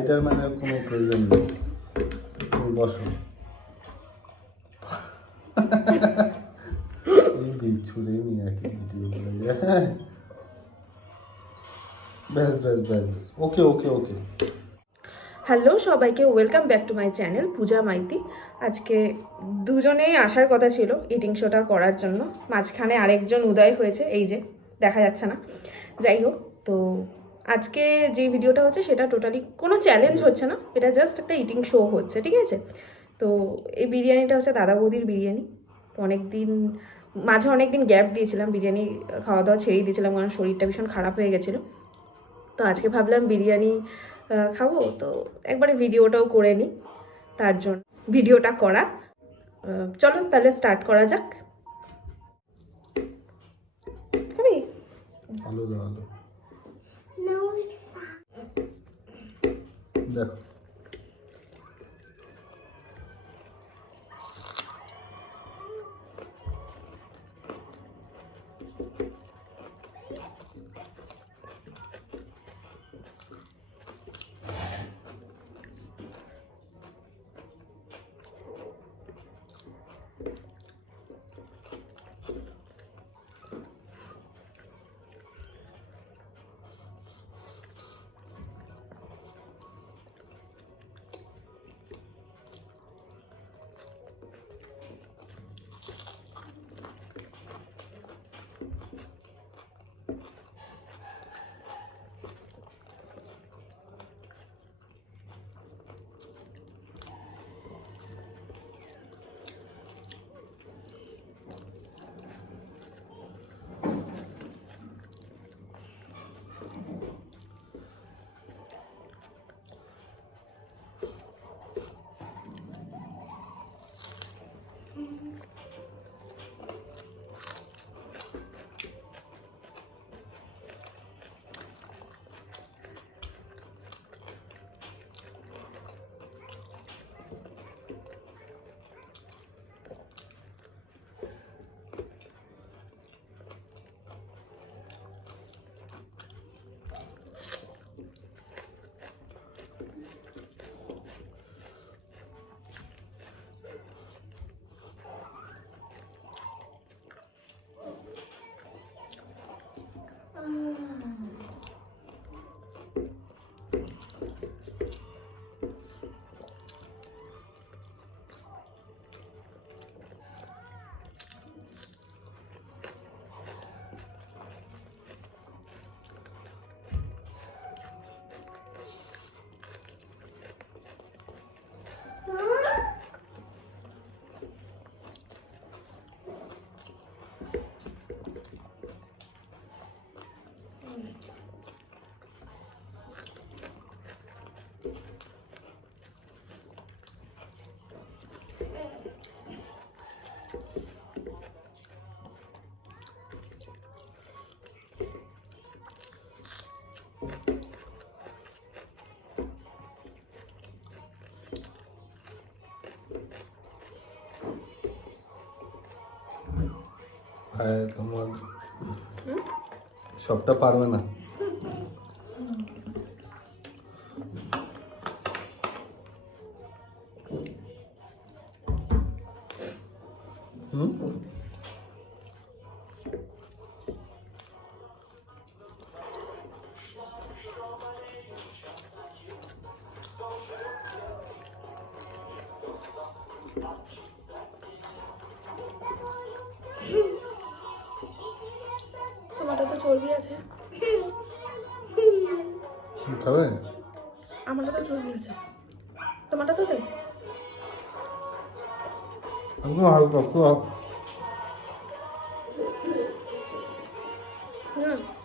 স্পাইডারম্যানের কোনো প্রয়োজন নেই, তুমি বসো। এই বিচ্ছুরে নিয়ে একই ভিডিও করে যায়। ব্যাস ব্যাস ব্যাস, ওকে ওকে ওকে। হ্যালো সবাইকে, welcome back to my channel Puja Maiti. আজকে দুজনেই আসার কথা ছিল ইটিং শোটা করার জন্য, মাঝখানে আরেকজন উদয় হয়েছে, এই যে দেখা যাচ্ছে না। যাই হোক, তো আজকে যে ভিডিওটা হচ্ছে সেটা টোটালি কোনো চ্যালেঞ্জ হচ্ছে না, এটা জাস্ট একটা ইটিং শো হচ্ছে, ঠিক আছে? তো এই বিরিয়ানিটা হচ্ছে দাদা বৌদির বিরিয়ানি। তো মাঝে অনেক দিন গ্যাপ দিয়েছিলাম, বিরিয়ানি খাওয়া দাওয়া ছেড়েই দিয়েছিলাম, কারণ শরীরটা ভীষণ খারাপ হয়ে গেছিলো। তো আজকে ভাবলাম বিরিয়ানি খাবো, তো একবারে ভিডিওটাও করে নিই, তার জন্য ভিডিওটা করা। চলো তাহলে স্টার্ট করা যাক। খাবি? আলু দাও, আলু দেখো। হ্যাঁ, তোমার সবটা পারবে না। তোমারটা তো চর্বি আছে। খাবে? আমারটা তো চর্বি আছে, তোমারটা তো দেয়। একটু হালকা, একটু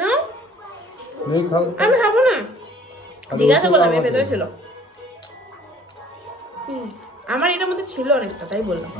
না নেই, খাও। আমি খাবো না, জিজ্ঞাসা করলাম, এর ভেতরে ছিল। আমার এটার মধ্যে ছিল অনেকটা, তাই বললাম।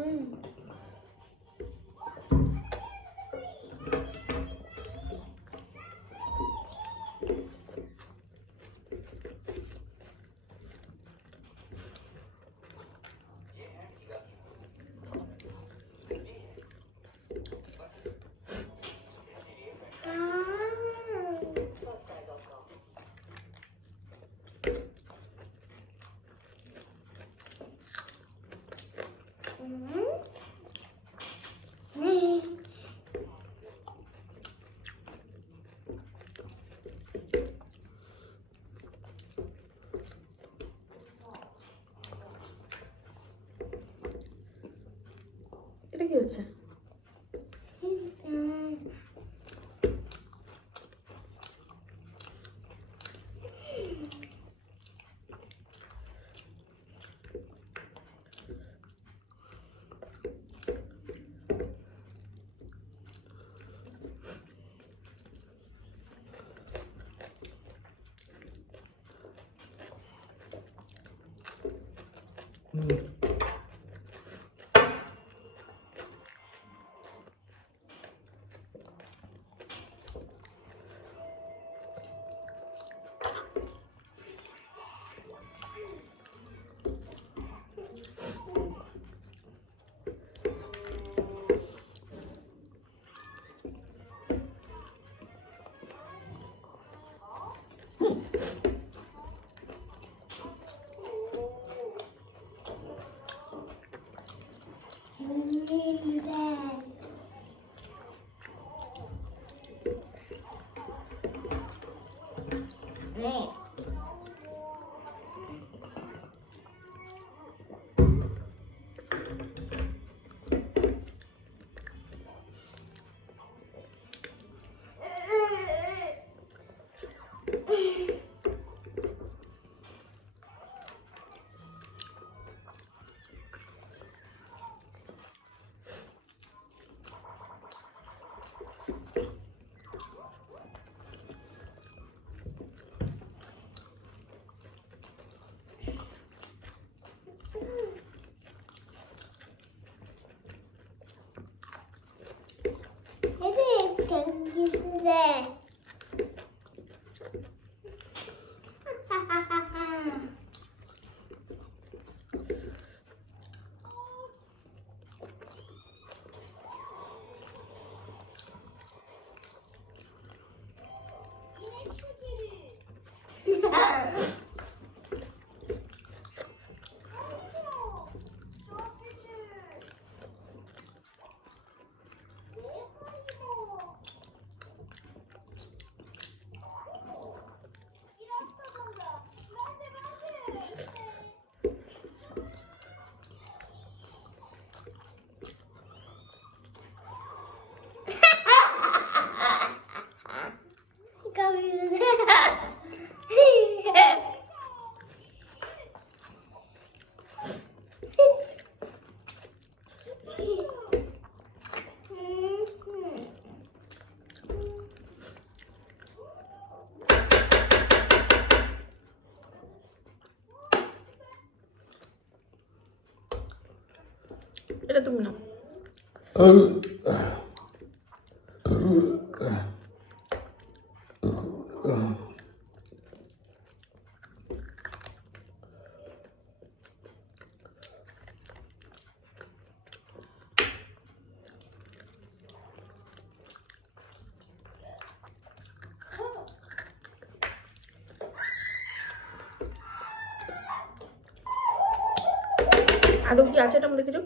হুম। এটা কি হচ্ছে? এটা তুমি নাও। আদৌ কি আছে এটার মধ্যে কিছু?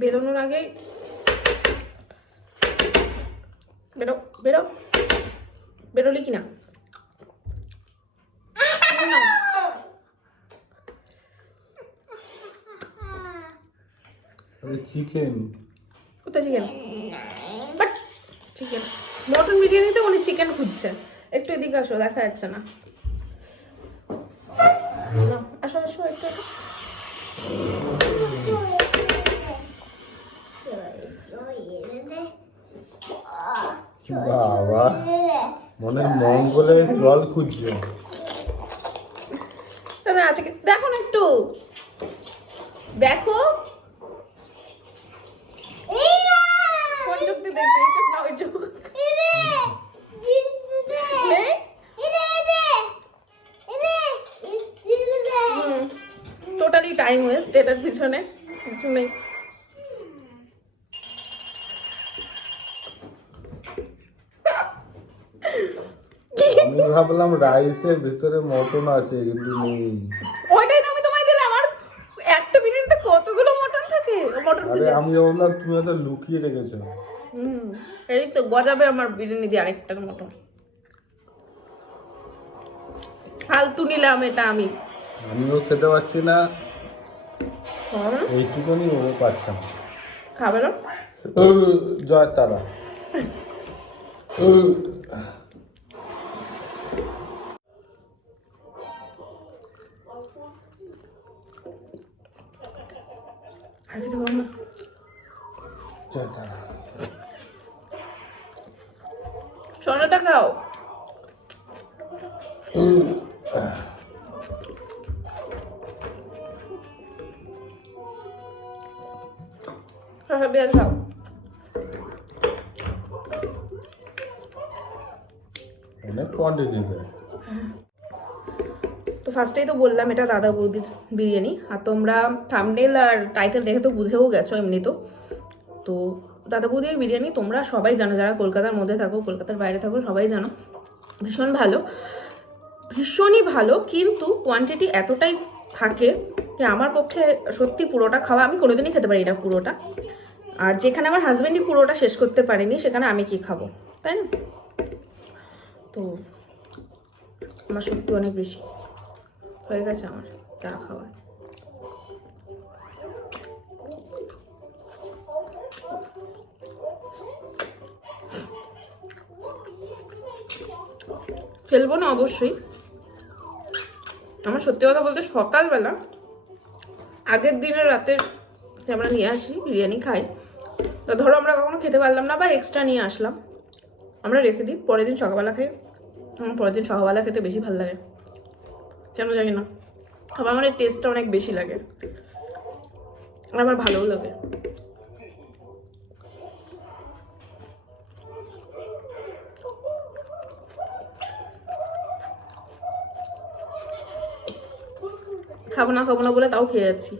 বেরোনোর আগেই বেরো বেরো, বেরোলি কিনা? চিকেন কোথায় চিকেন? চিকেন মটন বিরিয়ানিতে উনি চিকেন খুঁজছেন। একটু এদিকে আসো, দেখা যাচ্ছে না। আসো আসো। বসো একটু। বাবা মনের মঙ্গলে জল খুঁজছে। তবে আজকে দেখো না একটু, দেখো কোন চোখ দিয়ে দেখছো? এই চোখ না ওই চোখ? টোটালি টাইম ওয়েস্ট এটার পিছনে, কিছু নেই। আমি ভাবলাম রাইসের ভিতরে মটন আছে কিন্তু নেই। ওইটাই তো আমি তোমায় দিলাম। আমার একটা বিরিয়ানিতে কতগুলো মটন থাকে, মটন আরে আমি ভাবলাম তুমি হয়তো লুকিয়ে রেখেছো। এই তো গজাবে আমার বিরিয়ানি দিয়ে আরেকটার মটন। ফালতু নিলাম এটা আমি। আমিও খেতে পারছি না, এইটুকুনি ও পাচ্ছে না। খাবে না? জয় তারা। আর কিছু খাবো না। জয় তারা। সোনাটা খাও। পেঁয়াজ খাও। অনেক কোয়ান্টিটি দেয়। তো ফার্স্টেই তো বললাম এটা দাদা বৌদির বিরিয়ানি, আর তোমরা থাম্বনেল আর টাইটেল দেখে তো বুঝেও গেছো এমনি তো। তো দাদা বৌদির বিরিয়ানি তোমরা সবাই জানো, যারা কলকাতার মধ্যে থাকো, কলকাতার বাইরে থাকো, সবাই জানো ভীষণ ভালো, ভীষণই ভালো। কিন্তু কোয়ান্টিটি এতটাই থাকে যে আমার পক্ষে সত্যি পুরোটা খাওয়া, আমি কোনোদিনই খেতে পারি না পুরোটা। আর যেখানে আমার হাজব্যান্ডই পুরোটা শেষ করতে পারেনি, সেখানে আমি কি খাবো, তাই না? তো আমার সত্যি অনেক বেশি হয়ে গেছে আমার তারা খাওয়া। ফেলবো না অবশ্যই। আমার সত্যি কথা বলতে সকালবেলা আগের দিনের রাতের আমরা নিয়ে আসি বিরিয়ানি খাই, তো ধরো আমরা কখনো খেতে পারলাম না বা এক্সট্রা নিয়ে আসলাম, আমরা রেখে দিই, পরের দিন সকালবেলা খাই। পরের দিন সকালবেলা খেতে বেশি ভালো লাগে, কেন জানি না। আবার আমার এই টেস্টটা অনেক বেশি লাগে আর আমার ভালোও লাগে। খাবো না বলে তাও খেয়ে যাচ্ছি।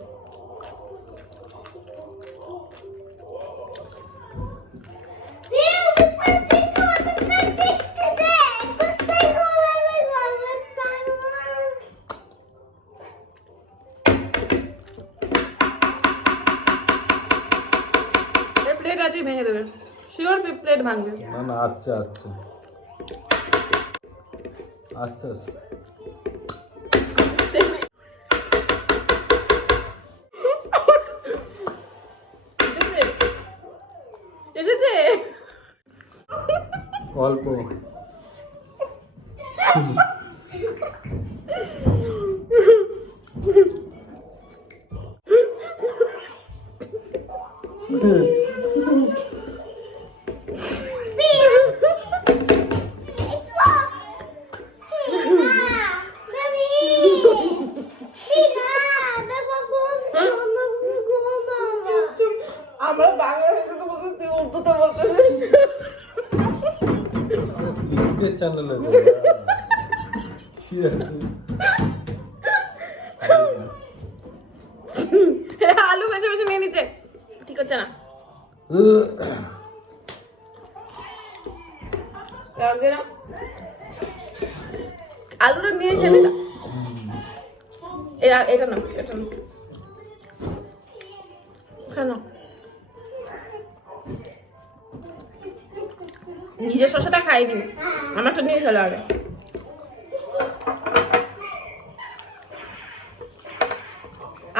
প্লেট আছে ভেঙে দেবে, শিওর প্লেট ভাঙবে। না না, আসছে আসছে আস্তে আস্তে। এসেছে অল্প। আমরা বাংলাদেশে তো বলতে উর্দুতে বলতেছি। তিনটে চ্যানেলে আলু বেছে বেছে নিয়ে নিচ্ছে, ঠিক হচ্ছে না। আলুটা নিয়ে খেলে না, এটা না, এটা না কেন? নিজের শসাটা খাইনি, আমারটা নিয়ে খেলো আগে।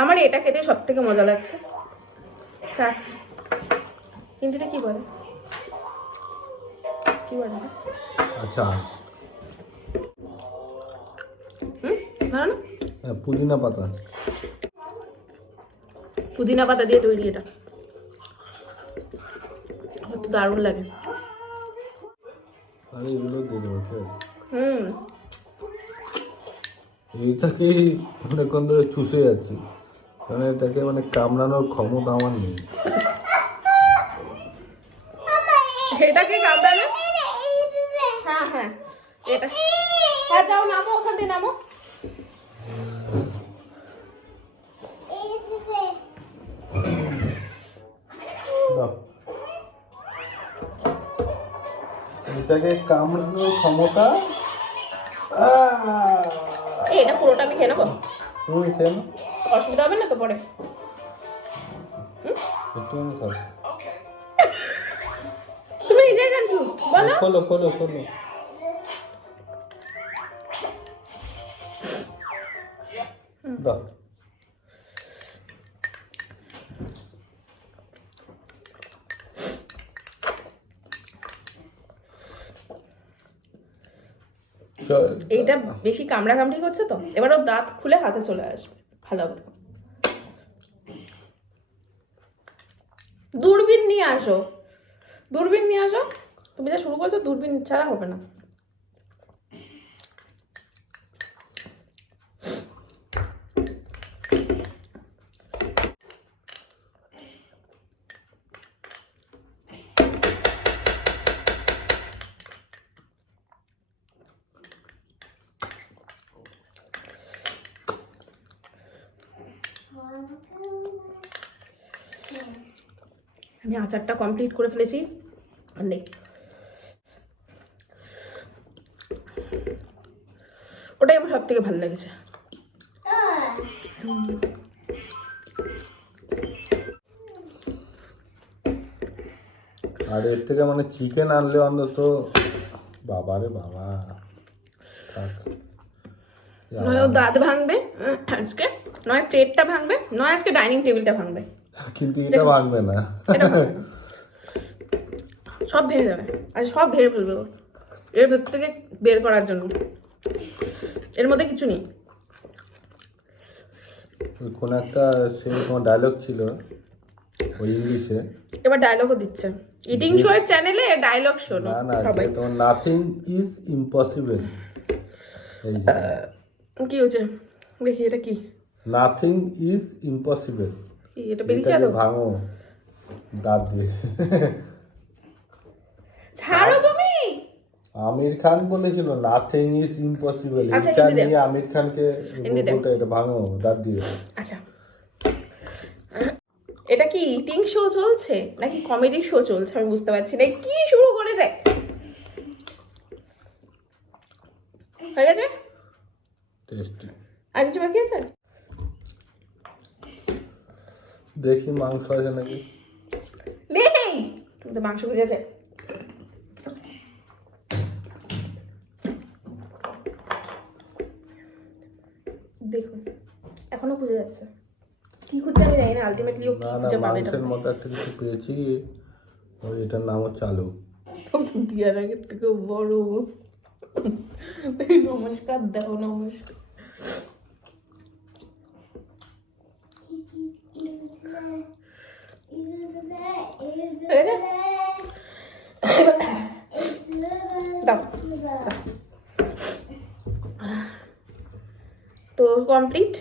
আমার এটা খেতে সব থেকে মজা লাগছে চাট। হিন্দিতে কি বলে, কি বলে? আচ্ছা ভালো না? হ্যাঁ, পুদিনা পাতা। পুদিনা পাতা দিয়ে তৈরি এটা, আমার তো দারুণ লাগে। আর এগুলো দিয়ে দেবো, ঠিক আছে? হুম, এইটাকেই অনেকক্ষণ ধরে চুষে যাচ্ছি, কারণ এটাকে মানে কামড়ানোর ক্ষমতা আমার নেই। এটাকে কামড়ালে, হ্যাঁ হ্যাঁ এটা, হ্যাঁ যাও নামো, ওখান থেকে নামো। দাও। এটাকে কামড়ানোর ক্ষমতা এটা পুরোটা আমি খেয়ে নেবো, তুমি খেয়ে নাও। অসুবিধা হবে না তো পরে? একটু আমি খাও। তুমি নিজেই কনফিউজ, বলো। খোলো খোলো খোলো। দাও। এইটা বেশি কামড়া কামড়ি করছে তো, এবার ওর দাঁত খুলে হাতে চলে আসবে, ভালো হবে। দূরবীন নিয়ে আসো, দূরবীন নিয়ে আসো। তুমি যা শুরু করছো, দূরবীন ছাড়া হবে না। আমি আচারটা কমপ্লিট করে ফেলেছি, আর নেই। ওটাই আমার সব থেকে ভালো লেগেছে। আর এর থেকে মানে চিকেন আনলে অন্তত, বাবা রে বাবা, থাক। নয় ও দাঁত ভাঙবে আজকে, নয় প্লেটটা ভাঙবে, নয় আজকে ডাইনিং টেবিলটা ভাঙবে। কিন্তু এটা ভাঙবে না। এটা ভাঙবে না। সব ভেঙে যাবে, আর সব ভেঙে ফেলবে ও, এর ভেতর থেকে বের করার জন্য। এর মধ্যে কিছু নেই। কোন একটা সেরকম ডায়লগ ছিল ওই ইংলিশে, এবার ডায়লগও দিচ্ছে ইটিং শো এর চ্যানেলে, ডায়লগ শো না না, সবাই। তোমার নাথিং ইজ ইম্পসিবল। এই কি হয়েছে দেখি, এটা কি? Nothing is impossible. এটা বেরিয়েছে আদৌ? ভাঙো দাঁত দিয়ে। ছাড়ো তুমি। আমির খান বলেছিল নাথিং ইজ ইম্পসিবল, আচ্ছা, এটা হিন্দি দে। নিয়ে আমির খানকে হিন্দি দে। বলতে, এটা ভাঙো দাঁত দিয়ে। আচ্ছা, এটা কি ইটিং শো চলছে নাকি কমেডি শো চলছে আমি বুঝতে পারছি না। কি শুরু করেছে? হয়ে গেছে? টেস্টি। আর কিছু বাকি আছে? দেখি মাংস আছে নাকি। নেই, তুমি তো মাংস খুঁজেছে। দেখুন এখনো খুঁজে যাচ্ছে, কি খুঁজছে আমি জানি না, আলটিমেটলি ও কি না না, খুঁজে পাবে এটা। মাংসের মতো একটা কিছু পেয়েছি, ওই এটার নাম হচ্ছে আলু। দিয়ার আগের থেকে বড়। নমস্কার দাও, নমস্কার। হয়ে গেছে? দাও। তো কমপ্লিট।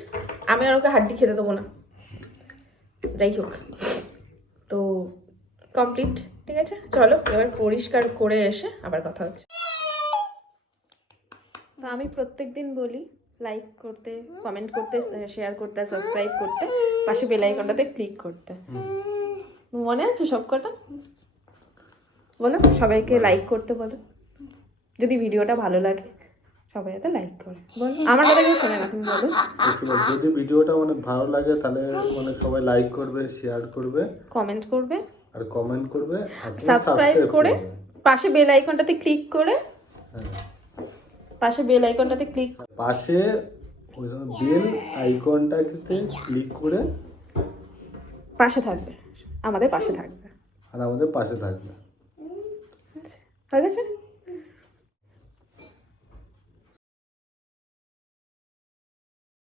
আমি আর ওকে হাড্ডি খেতে দেবো না, যাই হোক। তো কমপ্লিট, ঠিক আছে, চলো এবার পরিষ্কার করে এসে আবার কথা হচ্ছে। তো আমি প্রত্যেকদিন বলি লাইক করতে, কমেন্ট করতে, শেয়ার করতে, সাবস্ক্রাইব করতে, পাশে বেল আইকনটাতে ক্লিক করতে। মনে আছে সব কটা? বলো সবাইকে লাইক করতে বলো, যদি ভিডিওটা ভালো লাগে সবাই যাতে লাইক করে। বলো, আমার কথা কেউ শোনে না, তুমি বলো। যদি ভিডিওটা অনেক ভালো লাগে তাহলে মানে সবাই লাইক করবে, শেয়ার করবে, কমেন্ট করবে, আর কমেন্ট করবে, আর সাবস্ক্রাইব করে পাশে বেল আইকনটাতে ক্লিক করে, হ্যাঁ, পাশে বেল আইকনটাতে ক্লিক, পাশে ওই বেল আইকনটাতে ক্লিক করে পাশে থাকবে, আমাদের পাশে থাকবে। আর আমাদের পাশে থাকবে। হয়ে গেছে?